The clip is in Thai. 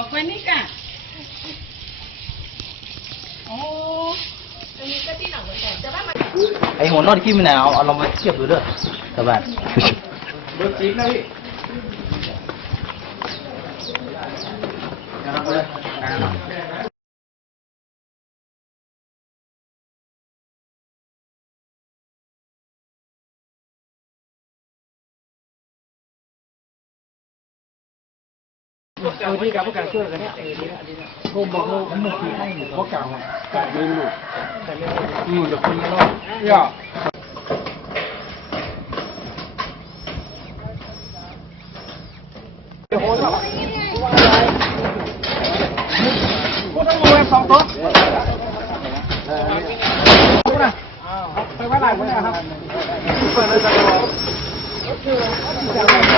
บอกไปนี่กะโอ้อันนี้ก็ที่หนังเหมือนกันแต่ว่ามันไอหัวนอนขี้มันเอาลองมาเทียบดูเด้อสบายเบอร์จี๊ดนะพี่นะครับเลยที่กับพวกการช่วยกันเนี่ยผมบอกว่ามันมุกที่ให้พวกเก่าไก่ไม่รู้แต่ไม่รู้เดี๋ยวคุณมาลองเนี่ยเดี๋ยวโหสับกูต้องรวย2 โต๊ะกูนะไปไว้ไหนกูเนี่ยครับเปิดเลยกัน